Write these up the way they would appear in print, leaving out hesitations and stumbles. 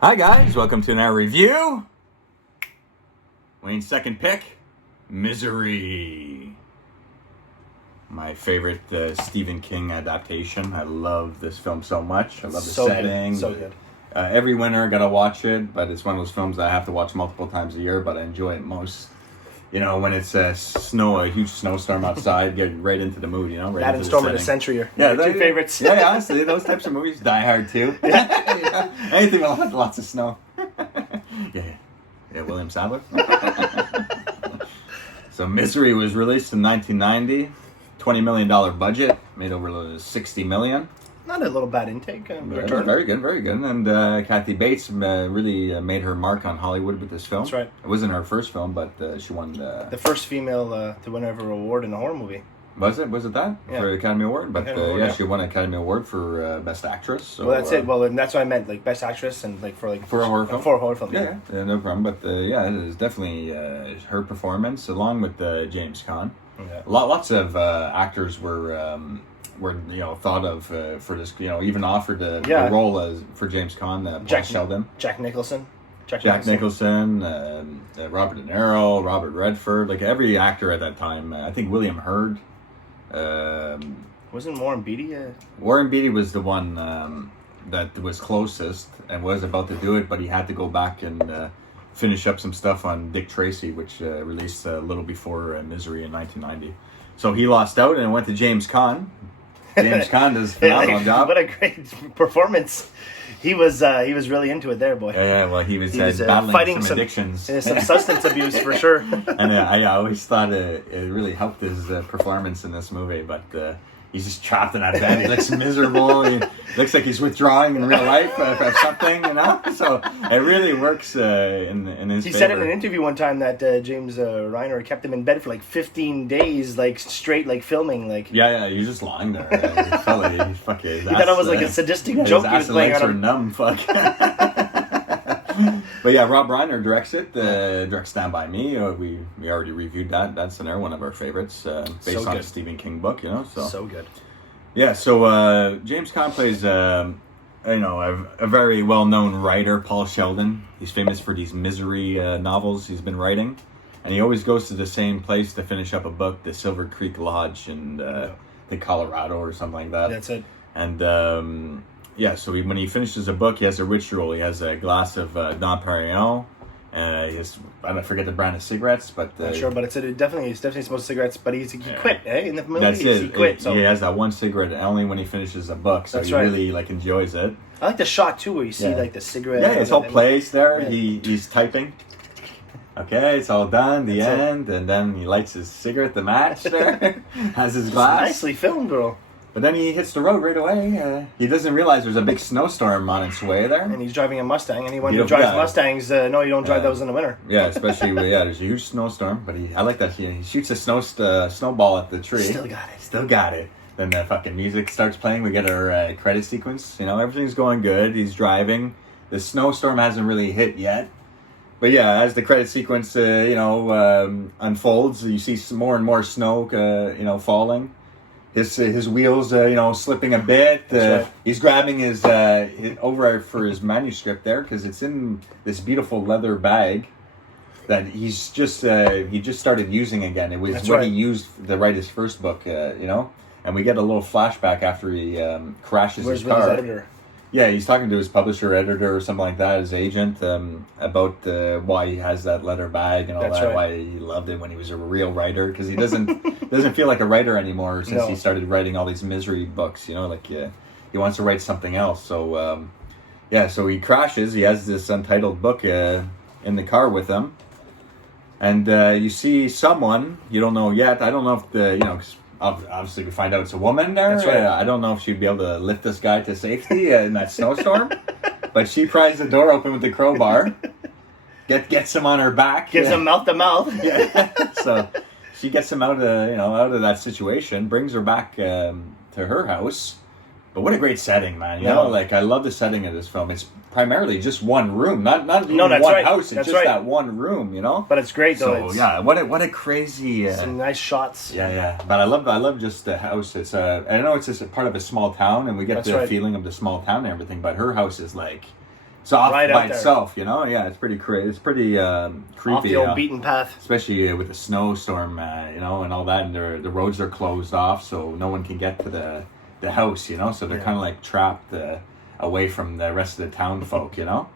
Hi guys, welcome to another review. Wayne's second pick, Misery. My favorite Stephen King adaptation. I love this film so much. I love the setting. Good. So good. Every winter, gotta watch it, but it's one of those films that I have to watch multiple times a year, but I enjoy it most. You know, when it's a huge snowstorm outside, get right into the mood, you know? Right That into and Storm of the setting. Century are Yeah, two favorites. Yeah, honestly, those types of movies. Die Hard too. Yeah. Anything with lots of snow. Yeah, William Sadler. So Misery was released in 1990. $20 million budget, made over $60 million. Not a little bad intake. Return. Very good, very good. And Kathy Bates really made her mark on Hollywood with this film. That's right. It wasn't her first film, but she won the first female to win ever award in a horror movie. Was it that? Yeah. For Academy Award? But Academy Award, yeah. She won an Academy Award for Best Actress. So, Well, that's it. Well, and that's what I meant, like Best Actress and for a horror film. For a horror film. Yeah, no problem. But it is definitely her performance along with James Caan. Yeah. Lots of actors were thought of for this. Even offered the role for James Caan. Paul Sheldon, Jack Nicholson. Robert De Niro, Robert Redford, like every actor at that time. I think William Hurt. Wasn't Warren Beatty? Warren Beatty was the one that was closest and was about to do it, but he had to go back and finish up some stuff on Dick Tracy, which released a little before Misery in 1990. So he lost out and went to James Caan. James Caan does a phenomenal job. What a great performance. He was really into it there, boy. Yeah, well, he was battling fighting some addictions. Some substance abuse, for sure. And I always thought it really helped his performance in this movie, but he's just trapped in that bed. He looks miserable. He looks like he's withdrawing in real life of something, So it really works in his favor. He said in an interview one time that James Reiner kept him in bed for like 15 days, like straight, like filming, like. Yeah, he was just lying there. He felt like he thought it was like a sadistic joke he was playing on him. Numb, fuck. But yeah, Rob Reiner directs it. Directs Stand By Me. We already reviewed that. That's one of our favorites, based on a Stephen King book. So good. Yeah. So James Caan plays a very well-known writer, Paul Sheldon. He's famous for these misery novels he's been writing, and he always goes to the same place to finish up a book, the Silver Creek Lodge in the Colorado or something like that. That's it. And so when he finishes a book, he has a ritual. He has a glass of Dom Perignon. I don't forget the brand of cigarettes, but not sure, but he's definitely smokes cigarettes. But he quit, in the movie. That's it. He quit. So he has that one cigarette only when he finishes a book, so he really enjoys it. I like the shot too, where you see like the cigarette. Yeah, his whole place there. Yeah. He's typing. Okay, it's all done. The end, and then he lights his cigarette, the match there, has his glass. Nicely filmed, girl. But then he hits the road right away. He doesn't realize there's a big snowstorm on its way there. And he's driving a Mustang. Anyone who drives Mustangs, no, you don't drive those in the winter. Yeah, especially there's a huge snowstorm. But I like that he shoots a snowball at the tree. Still got it. Then the fucking music starts playing. We get our credit sequence. Everything's going good. He's driving. The snowstorm hasn't really hit yet. But yeah, as the credit sequence unfolds, you see some more and more snow falling. His wheels, slipping a bit. Right. He's grabbing his over for his manuscript there because it's in this beautiful leather bag that he just started using again. It was he used to write his first book, And we get a little flashback after he crashes his car. Where's his editor? Yeah, he's talking to his publisher, editor, or something like that, his agent, about why he has that leather bag and all that. Right. Why he loved it when he was a real writer, because he doesn't feel like a writer anymore since he started writing all these misery books. He wants to write something else. So so he crashes. He has this untitled book in the car with him, and you see someone you don't know yet. I don't know if obviously we find out it's a woman there. That's right. I don't know if she'd be able to lift this guy to safety in that snowstorm, but she pries the door open with the crowbar, gets him on her back, gives him mouth to mouth. Yeah. So she gets him out of that situation, brings her back to her house. But what a great setting, man! I love the setting of this film. It's primarily just one room, not even one house. It's just that one room, But it's great though. What a crazy. Some nice shots. Yeah. But I love just the house. It's I know it's just a part of a small town, and we get the feeling of the small town and everything. But her house is like It's off Right by out there. itself, you know. Yeah, it's pretty creepy. It's pretty creepy. Off the old beaten path. Especially with the snowstorm, you know, and all that, and the roads are closed off, so no one can get to the house, you know. So they're kind of like trapped away from the rest of the town folk, you know.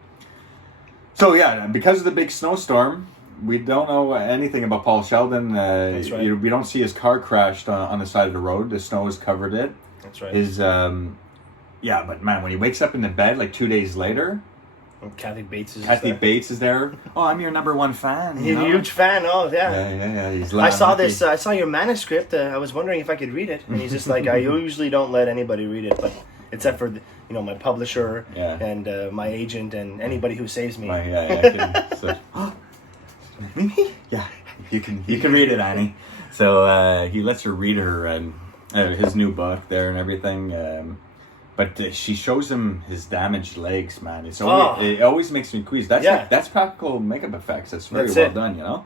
So yeah, because of the big snowstorm, we don't know anything about Paul Sheldon. That's right. We don't see his car crashed on the side of the road. The snow has covered it. That's right. His but man, when he wakes up in the bed like 2 days later. Kathy Bates is there. Oh, I'm your number one fan. He's a huge fan. Oh, yeah. Yeah. He's I saw this. I saw your manuscript. I was wondering if I could read it. And he's just like, I usually don't let anybody read it, but except for my publisher and my agent and anybody who saves me. Yeah, you can read it, Annie. So he lets her read her his new book there and everything. But she shows him his damaged legs, man. It always makes me queasy. That's practical makeup effects. That's very well done, you know.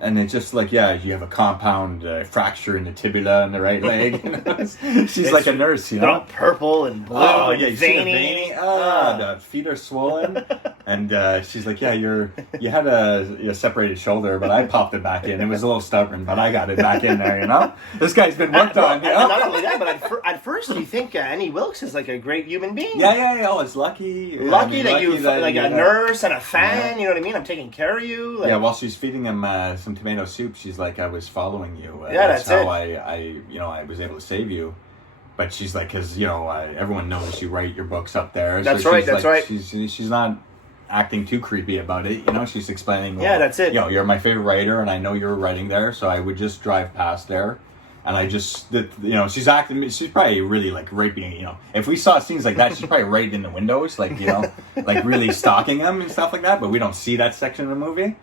And it's just like, you have a compound fracture in the tibia in the right leg. She's like a nurse, you know. They're all purple and blue and veiny. The feet are swollen. And she's like, you had a separated shoulder, but I popped it back in. It was a little stubborn, but I got it back in there, you know. This guy's been worked on, you know. Not only that, but at first you think Annie Wilkes is like a great human being. Yeah. Oh, it's lucky. Lucky that you like a nurse and a fan. You know what I mean? I'm taking care of you. Like, while she's feeding him some tomato soup, she's like, I was following you. That's how I was able to save you. But she's like, because everyone knows you write your books up there. That's so right. She's not acting too creepy about it. You know, she's explaining. That's it. You're my favorite writer, and I know you're writing there, so I would just drive past there. And I just, she's acting. She's probably really like raping. If we saw scenes like that, she's probably right in the windows, like like really stalking them and stuff like that. But we don't see that section of the movie.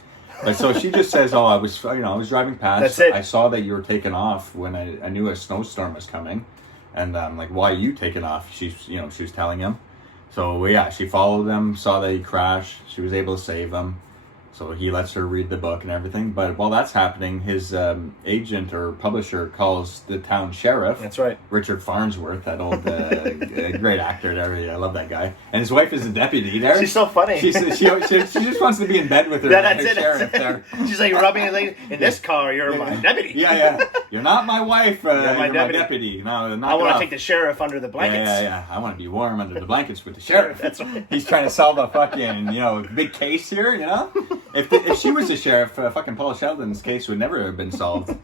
But so she just says, "Oh, I was driving past. That's it. I saw that you were taking off when I knew a snowstorm was coming, and I'm like, why are you taking off?" She was telling him. So she followed them, saw that he crashed. She was able to save him. So he lets her read the book and everything. But while that's happening, his agent or publisher calls the town sheriff. That's right. Richard Farnsworth, that old great actor there. I love that guy. And his wife is a deputy there. She's so funny. She just wants to be in bed with her. That's it. Sheriff there. She's like rubbing it like, in this car, you're my deputy. Yeah. You're not my wife. You're my deputy. deputy. No, I want to take the sheriff under the blankets. Yeah. I want to be warm under the blankets with the sheriff. That's right. He's trying to solve a fucking, big case here, you know? If she was a sheriff, fucking Paul Sheldon's case would never have been solved.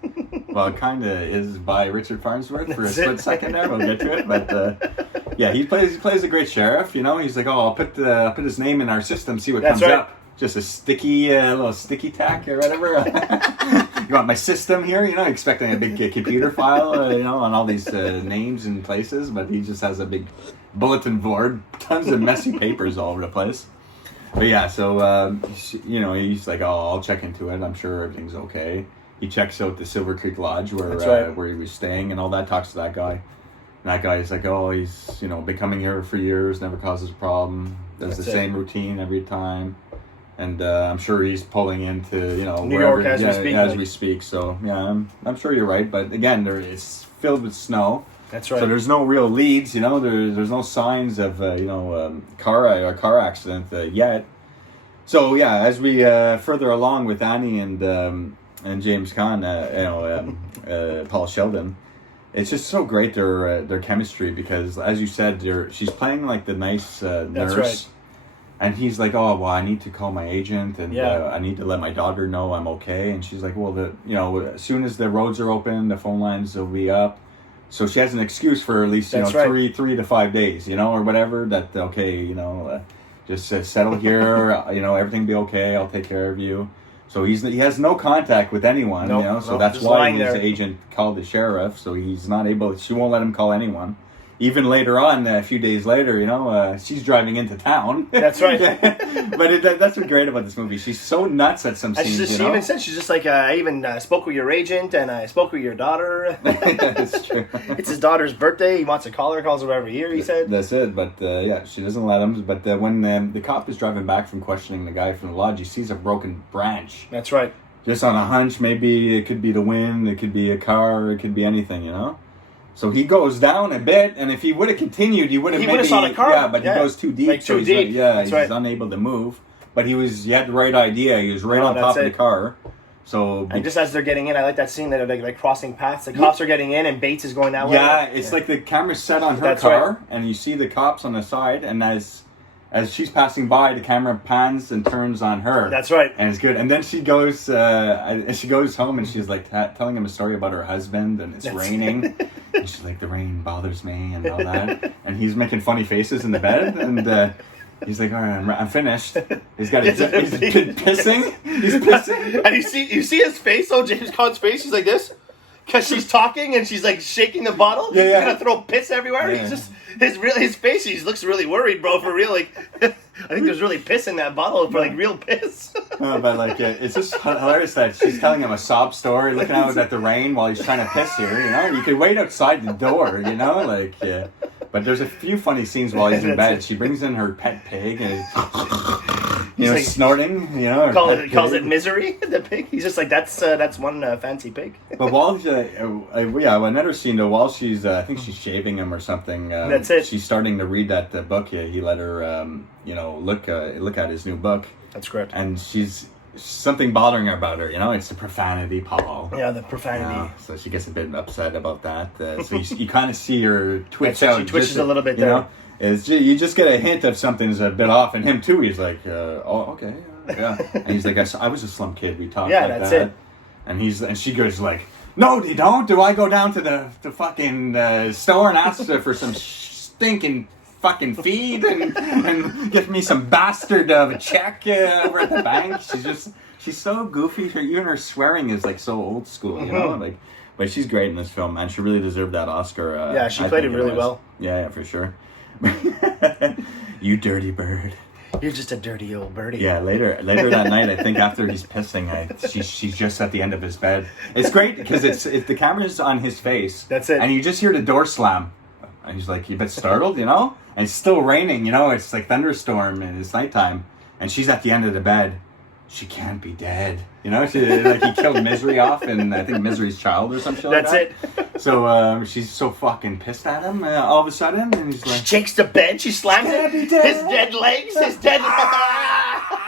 Well, it kind of is by Richard Farnsworth for a split second there. We'll get to it, but he plays a great sheriff. He's like, I'll put his name in our system, see what comes up. Just a sticky little sticky tack or whatever. You want my system here? Expecting a big computer file, on all these names and places, but he just has a big bulletin board, tons of messy papers all over the place. But so he's like, I'll check into it. I'm sure everything's okay. He checks out the Silver Creek Lodge where he was staying and all that. Talks to that guy. And that guy is like, he's been coming here for years, never causes a problem. Does the same routine every time. And I'm sure he's pulling into New York as we speak. So I'm sure you're right. But again, it's filled with snow. That's right. So there's no real leads, there's no signs of car accident yet. So as we further along with Annie and James Caan, Paul Sheldon, it's just so great their chemistry because, as you said, she's playing like the nice nurse. That's right. And he's like, I need to call my agent and I need to let my daughter know I'm okay. And she's like, as soon as the roads are open, the phone lines will be up. So she has an excuse for at least 3 to 5 days, or whatever. That just settle here. Everything be okay. I'll take care of you. So he has no contact with anyone. So that's why his agent called the sheriff. So he's not able. She won't let him call anyone. Even later on, a few days later, she's driving into town. That's right. But that's what's great about this movie. She's so nuts at some scenes. She even said, she's just like, I even spoke with your agent and I spoke with your daughter. That's true. It's his daughter's birthday. He wants to call her. Calls her every year, he said. That's it. But she doesn't let him. But when the cop is driving back from questioning the guy from the lodge, he sees a broken branch. That's right. Just on a hunch, maybe it could be the wind, it could be a car, it could be anything, So he goes down a bit, and if he would have continued, he would have saw the car. Yeah, but he goes too deep. Like, too deep. He's unable to move. But he had the right idea. He was right on top of the car. So and just as they're getting in, I like that scene that they're like crossing paths. The cops are getting in, and Bates is going that way. Yeah, it's like the camera's set on her car, and you see the cops on the side, and as she's passing by, the camera pans and turns on her. That's right. And it's good. And then she goes home, and she's like telling him a story about her husband, and it's raining. And she's like, the rain bothers me, and all that. And he's making funny faces in the bed, and he's like, all right, I'm finished. He's pissing. He's pissing. And you see his face, James Caan's face, he's like this. Because she's talking and she's like shaking the bottle. Yeah, yeah. He's gonna throw piss everywhere. Yeah. He's just his face. He looks really worried, bro. For real, like I think there's really piss in that bottle for like real piss. No, but like it's just hilarious that she's telling him a sob story, looking out at the rain while he's trying to piss here. You know, you could wait outside the door. You know, like yeah. But there's a few funny scenes while he's in bed. She brings in her pet pig and like, snorting. You know, calls it Misery. The pig. He's just like that's one fancy pig. But while another scene though, while she's I think she's shaving him or something. That's it. She's starting to read that book. Yeah, he let her look at his new book. That's correct. And she's something bothering her about her. You know, it's the profanity, Paul. Yeah, the profanity. So she gets a bit upset about that. So you kind of see her twitch out. She twitches a little bit there. You just get a hint of something's a bit off, and him too. He's like, "Oh, okay, yeah." And he's like, "I was a slum kid. We talked like that's that." It. And she goes like, "No, they don't. Do I go down to the fucking store and ask for some stinking fucking feed and get me some bastard of a check over at the bank?" She's so goofy. Even her swearing is like so old school, you know. Like, but she's great in this film, man. She really deserved that Oscar. Yeah, she played it really well. Yeah, for sure. You dirty bird. You're just a dirty old birdie. Yeah, later that night, I think after he's pissing, she's just at the end of his bed. It's great because it's the camera's on his face. That's it. And you just hear the door slam. And he's like, a bit startled, you know? And it's still raining, you know? It's like thunderstorm and it's nighttime. And she's at the end of the bed. She can't be dead. You know? He killed Misery off and I think Misery's child or some shit like that. That's it. So she's so fucking pissed at him all of a sudden. And he's like... She shakes the bed. She slams his dead legs. His dead...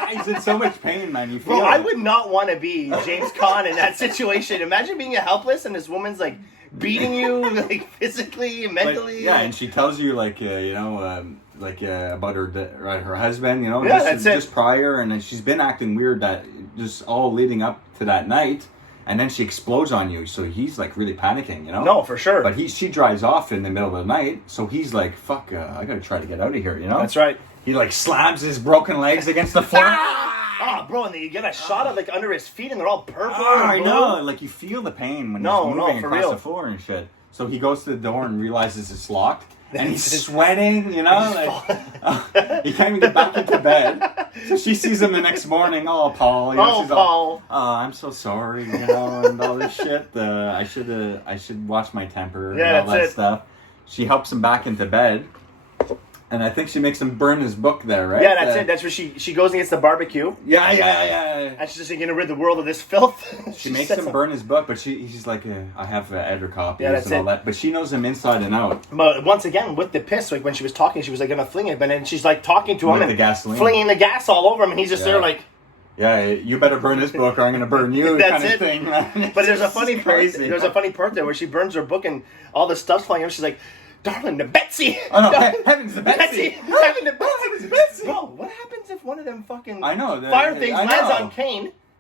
He's in so much pain, man. You feel I would not want to be James Caan in that situation. Imagine being helpless and this woman's like beating you like physically, mentally. Like, and she tells you about her husband, you know, just prior, and then she's been acting weird that just all leading up to that night, and then she explodes on you, so he's like really panicking, you know. No, for sure. But she drives off in the middle of the night, so he's like, "Fuck, I gotta try to get out of here," you know. That's right. He like slams his broken legs against the floor. Bro, and then you get a shot of like under his feet, and they're all purple. I know, like you feel the pain when he's moving across the floor and shit. So he goes to the door and realizes it's locked, and he's sweating, you know, like he can't even get back into bed. So she sees him the next morning. Oh, Paul, you know, she's Paul. I'm so sorry, you know, and all this shit. I should watch my temper and all that stuff. She helps him back into bed. And I think she makes him burn his book there, right? Yeah, that's it. That's where she goes and gets the barbecue. Yeah. And she's just like, gonna rid the world of this filth. She makes him burn his book, but he's like, I have editor copies and all that. But she knows him inside and out. But once again, with the piss, like when she was talking, she was like gonna fling it, but then she's like talking to him with and the gasoline, flinging the gas all over him, and he's just there like, yeah, you better burn this book or I'm gonna burn you. That's kind of it. Thing, man. But there's a funny part. There's a funny part there where she burns her book and all the stuff's flying out. She's like, "Darling, the Betsy!" Oh no, heavens, the Betsy! Heaven, the Betsy! Bro, what happens if one of them fucking fire things lands on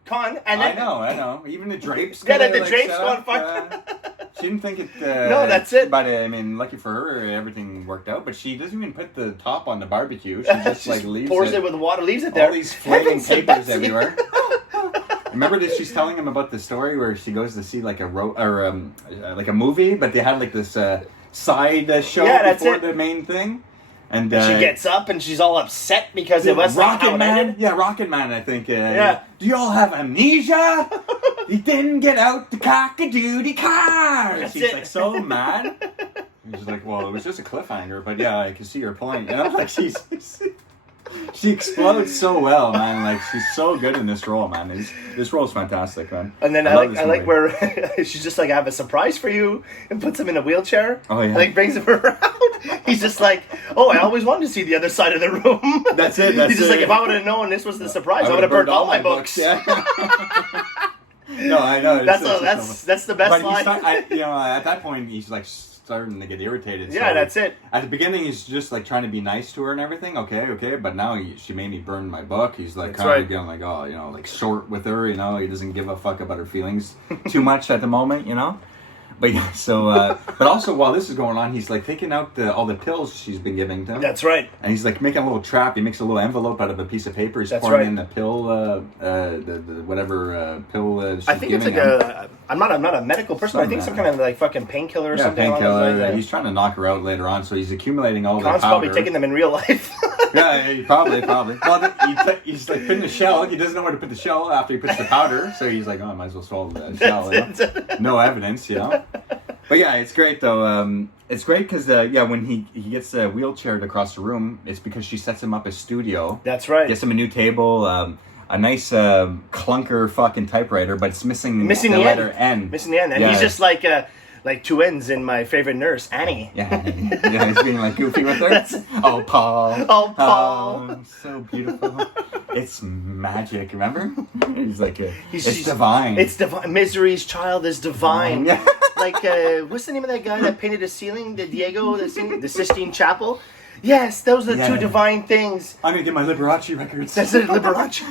Con, and then... I know. Even the drapes. Yeah, the drapes gone fucked. She didn't think it... no, that's it. But, I mean, lucky for her, everything worked out. But she doesn't even put the top on the barbecue. She just, like, leaves pours it with water, leaves it there. All these flaming papers everywhere. Remember that she's telling him about the story where she goes to see, like, like a movie, but they had, like, this... side show before the main thing, and she gets up and she's all upset because it was Rocket Man. Yeah, Rocket Man. I think. Do you all have amnesia? He didn't get out the cock-a-doodie car. She's like so mad. And she's like, well, it was just a cliffhanger, but yeah, I can see your point. You know, like she's she explodes so well, man. Like, she's so good in this role, man. This role's fantastic, man. And then I like where she's just like, I have a surprise for you, and puts him in a wheelchair. Oh, yeah. And like brings him around. He's just like, oh, I always wanted to see the other side of the room. That's it. He's just like, if I would have known this was the surprise, I would have burned all my books. Yeah. No, I know. That's the best line. At that point, he's like starting to get irritated. Yeah, so that's it. At the beginning, he's just like trying to be nice to her and everything. Okay. But now she made me burn my book. He's like kind of getting like, oh, like short with her. He doesn't give a fuck about her feelings too much at the moment. But yeah, so but also while this is going on, he's like taking out all the pills she's been giving to him. That's right. And he's like making a little trap. He makes a little envelope out of a piece of paper. He's pouring in the pill, the whatever pill. She's I think it's like I'm not a medical person. But I think some kind of like fucking painkiller or something. Painkiller. Like he's trying to knock her out later on, so he's accumulating all the powder. Khan's probably taking them in real life. Yeah, probably. Well, he's like putting the shell. He doesn't know where to put the shell after he puts the powder, so he's like, oh, I might as well swallow the shell. No evidence, But yeah, it's great though. It's great because when he gets wheelchaired across the room, it's because she sets him up a studio. That's right. Gets him a new table, a nice clunker fucking typewriter, but it's missing the letter N. Missing the N, and he's just like two N's in My Favorite Nurse, Annie. Yeah, he's being like goofy with her. Oh, Paul. Oh, Paul. Oh, so beautiful. It's magic, remember? He's like, it's divine. It's divine. Misery's child is divine. Yeah. Like, what's the name of that guy that painted the ceiling? The Diego, the Sistine Chapel? Yes, those are the two divine things. I'm going to get my Liberace records. That's it, Liberace.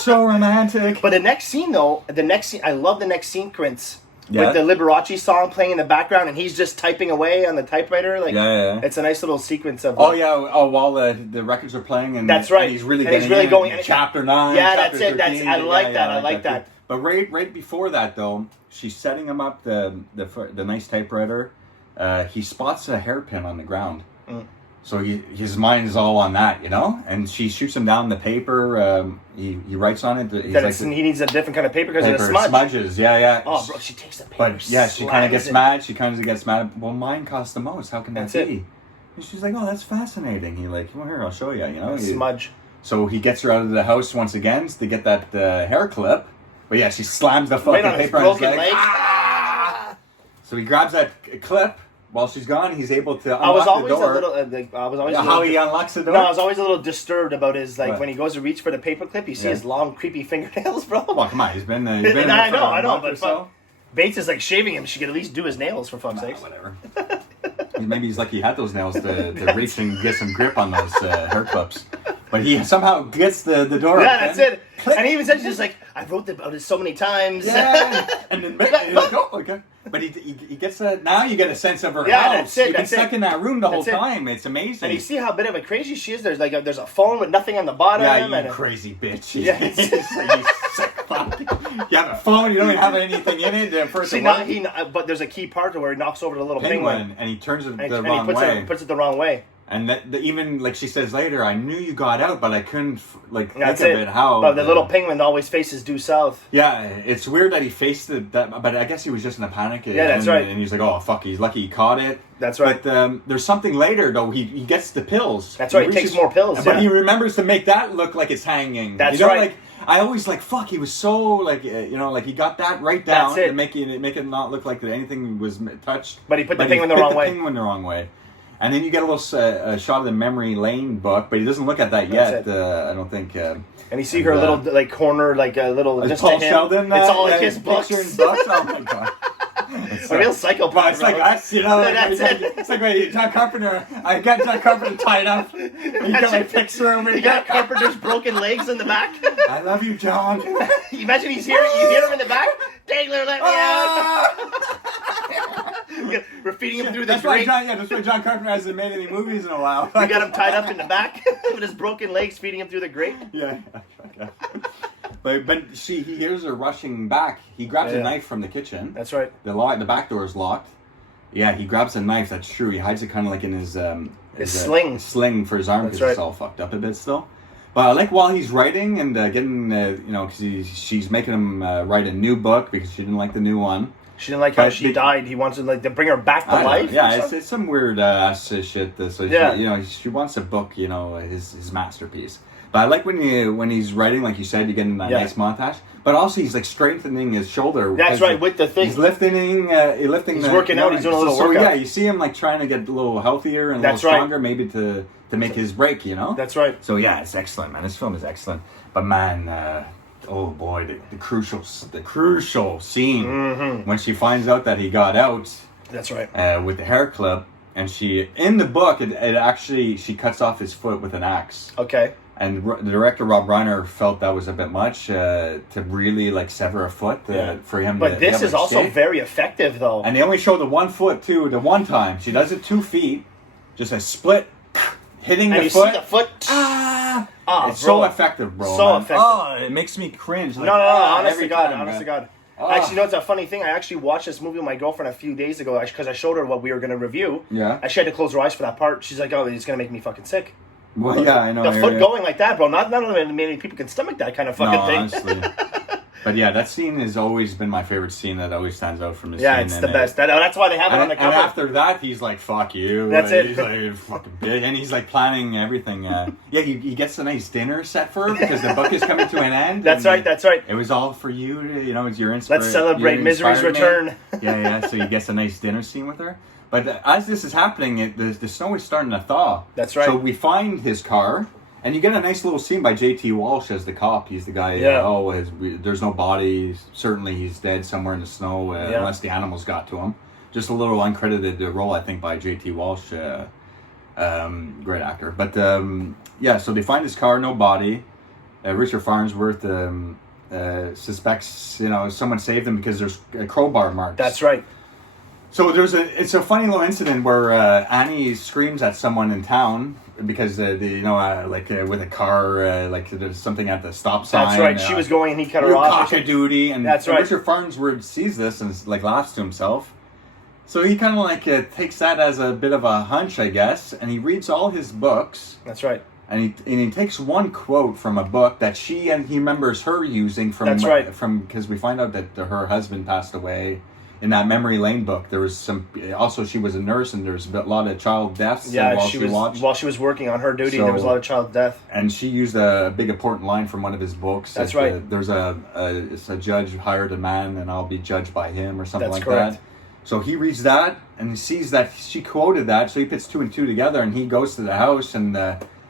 So romantic. But the next scene, I love the next sequence. With the Liberace song playing in the background, and he's just typing away on the typewriter. Like, it's a nice little sequence of. While the records are playing, and that's right. And he's really going in chapter 9. Yeah, chapter that's it. 13, I like that. But right before that, though, she's setting him up the nice typewriter. He spots a hairpin on the ground. Mm. So his mind is all on that, and she shoots him down the paper. He writes on it. He needs a different kind of paper because it's smudge. Smudges, yeah. Oh, bro, she takes the paper. But yeah, she kind of gets mad. Well, mine costs the most. How can that be? And she's like, oh, that's fascinating. He like, well, here, I'll show you. Smudge. So he gets her out of the house once again to get that hair clip. But yeah, she slams the fucking paper on his leg. Ah! So he grabs that clip. While she's gone, he's able to unlock the door. How he unlocks the door? No, I was always a little disturbed about his, when he goes to reach for the paperclip, you see his long, creepy fingernails, bro. Well, come on, he's been I know, but Bates is like shaving him. She could at least do his nails, for fuck's sake. Whatever. Maybe he's lucky he had those nails to reach and get some grip on those hair clips. But he somehow gets the door open. Yeah, that's it. Click. And he even said, she's like, I wrote about it so many times. Yeah. And then he's like, oh, okay. But he gets now you get a sense of her house. That's it. You've been stuck in that room the whole time. It's amazing. And you see how bit of a crazy she is. There's a phone with nothing on the bottom. Yeah, you crazy bitch. Yeah, you sick fuck. You have a phone. You don't even have anything in it. But there's a key part where he knocks over the little penguin. And he turns it the wrong way. Puts it the wrong way. And even like she says later, I knew you got out, but I couldn't think of it. How? But the little penguin always faces due south. Yeah, it's weird that he faced that, but I guess he was just in a panic. Yeah, that's right. And he's like, oh fuck, he's lucky he caught it. That's right. But there's something later though. He gets the pills. That's right. He takes more pills. But he remembers to make that look like it's hanging. That's right. Like, I always fuck. He was so like he got that right down to make it not look like that anything was touched. But he put the penguin the wrong way. And then you get a little shot of the memory lane book, but he doesn't look at that yet. I don't think. And you see her little corner, a little. Just Paul Sheldon. It's all like his books. Oh my god. It's a real psychopath. It's like us, It's like when John Carpenter. I got John Carpenter tied up. You got my picture over. You got Carpenter's broken legs in the back. I love you, John. Imagine you hear him in the back. Daigler, let me out. We're feeding him through the grate. That's why John Carpenter hasn't made any movies in a while. We got him tied up in the back with his broken legs, feeding him through the grate. Yeah. But he hears her rushing back. He grabs a knife from the kitchen. That's right. The back door is locked. Yeah, he grabs a knife. That's true. He hides it kind of like in his sling for his arm because it's all fucked up a bit still. But I like while he's writing and getting, because she's making him write a new book because she didn't like the new one. She didn't like how she died. He wants to like to bring her back to life. Yeah, it's some weird ass shit. So yeah. She wants a book. His masterpiece. But I like when he's writing, like you said, you get in that nice montage. But also he's like strengthening his shoulder. That's right, with the thing. He's lifting. He's working out. He's doing a little workout. So yeah, you see him like trying to get a little healthier and a little stronger, maybe to make his break. That's right. So yeah, it's excellent, man. This film is excellent. But man, oh boy, the crucial scene when she finds out that he got out. That's right. With the hair clip, and she in the book it actually she cuts off his foot with an axe. Okay. And the director Rob Reiner felt that was a bit much to really like sever a foot for him. But this is also very effective, though. And they only show the one foot too. The one time she does it 2 feet, just a split, hitting the foot. See the foot. It's so effective, bro. So effective. Oh, it makes me cringe. Like, no. Honest to God. Oh. Actually, it's a funny thing. I actually watched this movie with my girlfriend a few days ago because I showed her what we were going to review. Yeah. And she had to close her eyes for that part. She's like, "Oh, it's going to make me fucking sick." Well, yeah, I know. The foot going like that, bro. Not many people can stomach that kind of fucking thing. Honestly. But yeah, that scene has always been my favorite scene. That always stands out from his scene. Yeah, it's the best. That's why they have it on the cover. And after that, he's like, "Fuck you." That's it. He's like, "Fucking big," and he's like planning everything. He gets a nice dinner set for her because the book is coming to an end. That's right. It was all for you. It's your inspiration. Let's celebrate Misery's return. Yeah. So he gets a nice dinner scene with her. But as this is happening, the snow is starting to thaw. That's right. So we find his car. And you get a nice little scene by J.T. Walsh as the cop. He's the guy, there's no body. Certainly he's dead somewhere in the snow, unless the animals got to him. Just a little uncredited role, I think, by J.T. Walsh. Great actor. But, so they find his car, no body. Richard Farnsworth suspects, someone saved him because there's crowbar marks. That's right. So it's a funny little incident where Annie screams at someone in town because with a car, like there's something at the stop sign. That's right. She was going and he cut her off. Cock-a-doodie. And that's right. Richard Farnsworth sees this and like laughs to himself. So he kind of like takes that as a bit of a hunch, I guess, and he reads all his books. That's right. And he takes one quote from a book that he remembers her using from. That's right. Because we find out that her husband passed away. In that Memory Lane book, there was some. Also, she was a nurse, and there's a lot of child deaths. Yeah, while she was working on her duty, there was a lot of child death. And she used a big important line from one of his books. That's right. There's a judge hired a man, and I'll be judged by him, or something like correct. that. So he reads that, and he sees that she quoted that. So he puts 2 and 2 together, and he goes to the house, and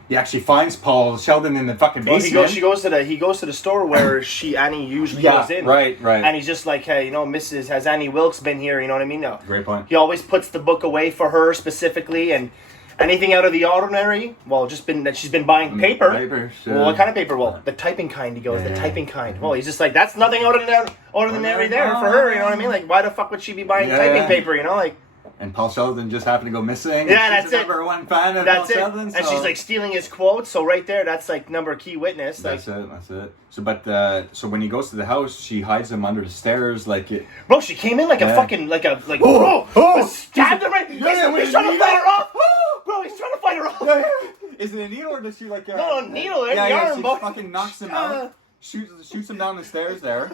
he actually finds Paul Sheldon in the fucking basement. Well, he goes to the store where Annie usually goes in. Right. And he's just like, hey, Mrs. Has Annie Wilkes been here? You know what I mean? No. Great point. He always puts the book away for her specifically, and anything out of the ordinary. Well, just been that she's been buying paper. Sure. Well, what kind of paper? Well, the typing kind. He goes, the typing kind. Well, he's just like, that's nothing ordinary there for her. You know what I mean? Like, why the fuck would she be buying typing paper? Like. And Paul Sheldon just happened to go missing. Yeah, that's it. Number one fan of Paul Sheldon. And she's like stealing his quotes. So right there, that's like number key witness. That's it. So when he goes to the house, she hides him under the stairs, Bro, she came in like a fucking stabbed him right. He's trying to fight her off. Bro, he's trying to fight her off. Yeah. Is it a needle or does she like? No, needle in the arm. She fucking knocks him out. Shoots him down the stairs there.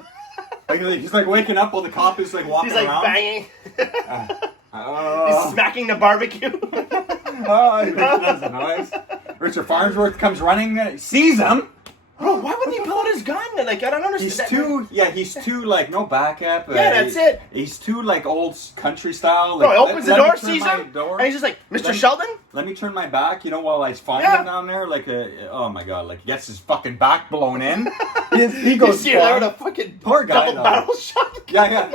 He's like waking up while the cop is like walking around. He's like banging. He's smacking the barbecue. He does a noise. Richard Farnsworth comes running, sees him. Bro, why wouldn't he pull out his gun? Like, I don't understand. He's too like no backup. That's it. He's too like old country style. Bro, he opens the door, sees him, and he's just like, Mr. Sheldon? Let me turn my back, while I find him down there. Oh my god, he gets his fucking back blown in. He goes. You see there with a fucking poor guy, double barrel shot. Yeah.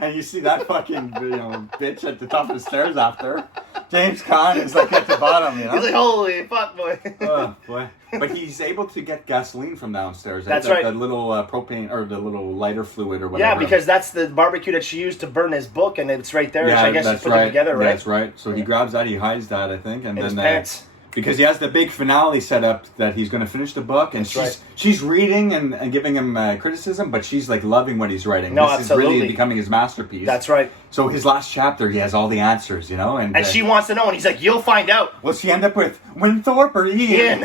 And you see that fucking bitch at the top of the stairs after. James Caan is like at the bottom, He's like, holy fuck, boy. Oh, boy. But he's able to get gasoline from downstairs. That's right. The little propane, or the little lighter fluid or whatever. Yeah, because that's the barbecue that she used to burn his book, and it's right there. Yeah, I guess she put them together, right? That's right. So he grabs that, he hides that, I think. And in then his pants. Because he has the big finale set up that he's going to finish the book, and she's reading and giving him criticism, but she's like loving what he's writing. No, this absolutely. is really becoming his masterpiece. That's right. So his last chapter, he has all the answers, and she wants to know, and he's like, "You'll find out." What's she end up with? Winthorpe or Ian?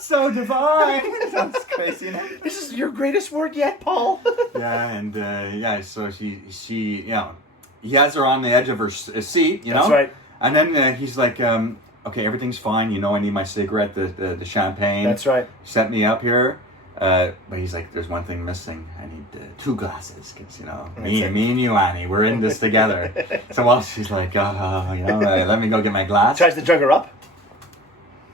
so divine. That's crazy. You know? This is your greatest work yet, Paul. Yeah, and so she, you know, he has her on the edge of her seat, you know. That's right. And then he's like, okay, everything's fine. You know, I need my cigarette, the champagne. That's right. Set me up here. But he's like, there's one thing missing. I need 2 glasses. Because, you know, me and you, Annie, we're in this together. So while she's like, you know, let me go get my glass. Tries to drug her up.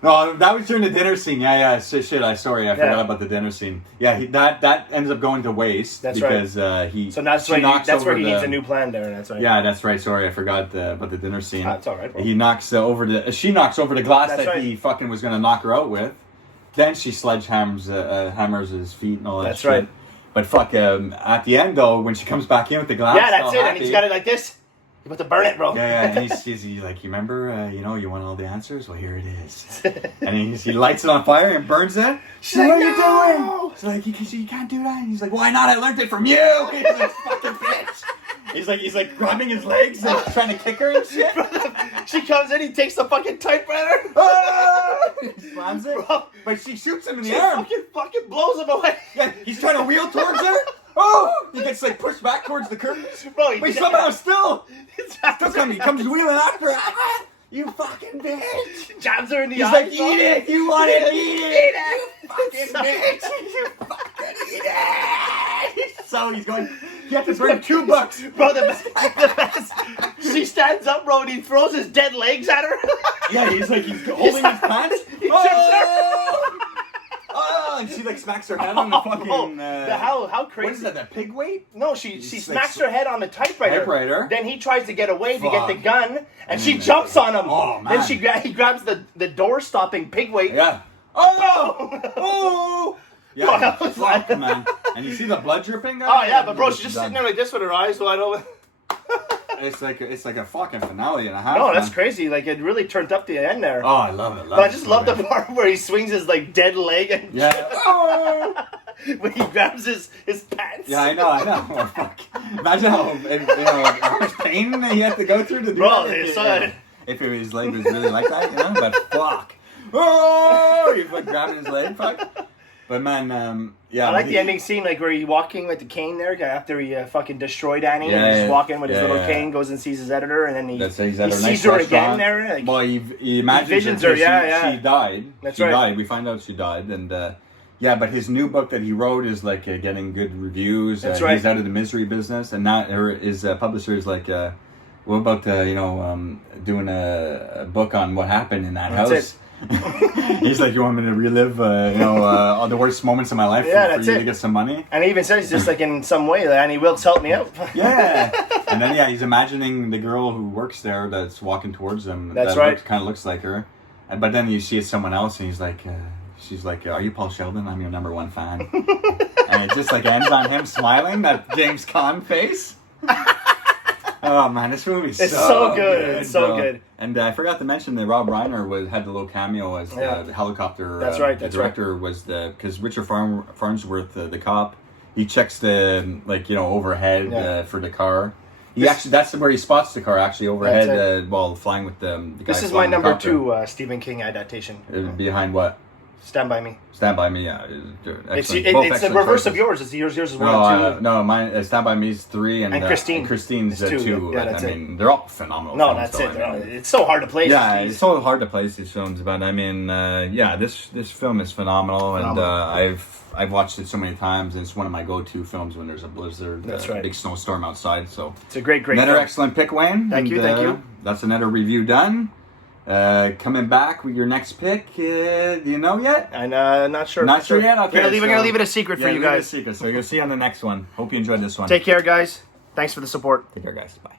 No, that was during the dinner scene. Yeah. Shit, I forgot about the dinner scene. Yeah, that ends up going to waste. That's because, right. he. So that's where he needs a new plan there. That's right. Yeah, that's right. Sorry, I forgot about the dinner scene. That's all right. Bro. She knocks over the glass That's that right. he fucking was gonna knock her out with. Then she hammers his feet and all that. That's shit. right. But fuck, at the end though, when she comes back in with the glass, Yeah, that's it. happy, And he's got it like this. You're about to burn it, bro. Yeah, and he's like, you remember, you know, you want all the answers? Well, here it is. And he lights it on fire and burns it. She's like, what no! are you doing? She's like, you can't do that. And he's like, why not? I learned it from you. He's like, fucking bitch. He's like grabbing his legs and trying to kick her and shit. She comes in, he takes the fucking typewriter. He slams it. Bro, but she shoots him in the arm. Fucking blows him away. Yeah, he's trying to wheel towards her. Oh! He gets like pushed back towards the curtains. Bro, but somehow still he comes wheeling after her. You fucking bitch! Jabs her in the He's eye. like, eat it! You want it? Eat it! You fucking bitch! You fucking eat it! So he's going, you have to bring $2. Bro, the best. She stands up, bro, and he throws his dead legs at her. Yeah, he's holding his pants. Oh, and she like smacks her head on the fucking. How crazy? What is that? That pig weight? No, she smacks her head on the typewriter. Then he tries to get away to get the gun, and she jumps on him. Oh man! Then he grabs the door stopping pig weight. Yeah. Oh! Oh! Yeah, fuck, man. And you see the blood dripping? Oh yeah, but bro, she's just sitting there like this with her eyes wide open. It's like a fucking finale and a half. No, that's crazy. Like it really turned up the end there. Oh, I love it. But I just love the part where he swings his like dead leg and when he grabs his pants. Yeah, I know. Oh, fuck. Imagine how much pain he had to go through to do that. If his leg was really like that, you know. But fuck. Oh, he's like grabbing his leg, fuck. But man, yeah. I like the ending scene, like where he walking with the cane there after he fucking destroyed Annie. And he's walking with his little cane, goes and sees his editor, and then he sees her again there. Like, well, he imagines her. She died. She died. We find out she died, and but his new book that he wrote is like getting good reviews. That's right. He's out of the misery business, and now his publisher is like, what about doing a book on what happened in that house? He's like, you want me to relive, all the worst moments of my life for you to get some money? And he even says he's just like, in some way, that Annie Wilkes helped me out. Yeah. And then, he's imagining the girl who works there that's walking towards him. That's right. Kind of looks like her. But then you see it's someone else, and he's like, she's like, are you Paul Sheldon? I'm your number 1 fan. And it just like ends on him smiling, that James Caan face. Oh man, this movie's so good. It's so good. And I forgot to mention that Rob Reiner had a little cameo as the helicopter. That's right. The director was because Richard Farnsworth, the cop, he checks the overhead for the car. That's where he spots the car actually overhead while flying with the guy. This is my number 2 Stephen King adaptation. Behind what? Stand By Me. Stand By Me, yeah. It's the reverse choices of yours. It's yours is 1 and 2. No, mine. Stand By Me is 3, and Christine's 2. Yeah, I mean, they're all phenomenal. No, that's it. It's so hard to place. Yeah, it's so hard to place these films, but I mean, this film is phenomenal, and I've watched it so many times, and it's one of my go-to films when there's a blizzard, big snowstorm outside. So it's a great another film. Excellent pick, Wayne. Thank you. That's another review done. Coming back with your next pick, do you know yet? I'm not sure. Not sure yet? Okay. We're going to leave it a secret for you guys. So you'll see you on the next one. Hope you enjoyed this one. Take care, guys. Thanks for the support. Take care, guys. Bye.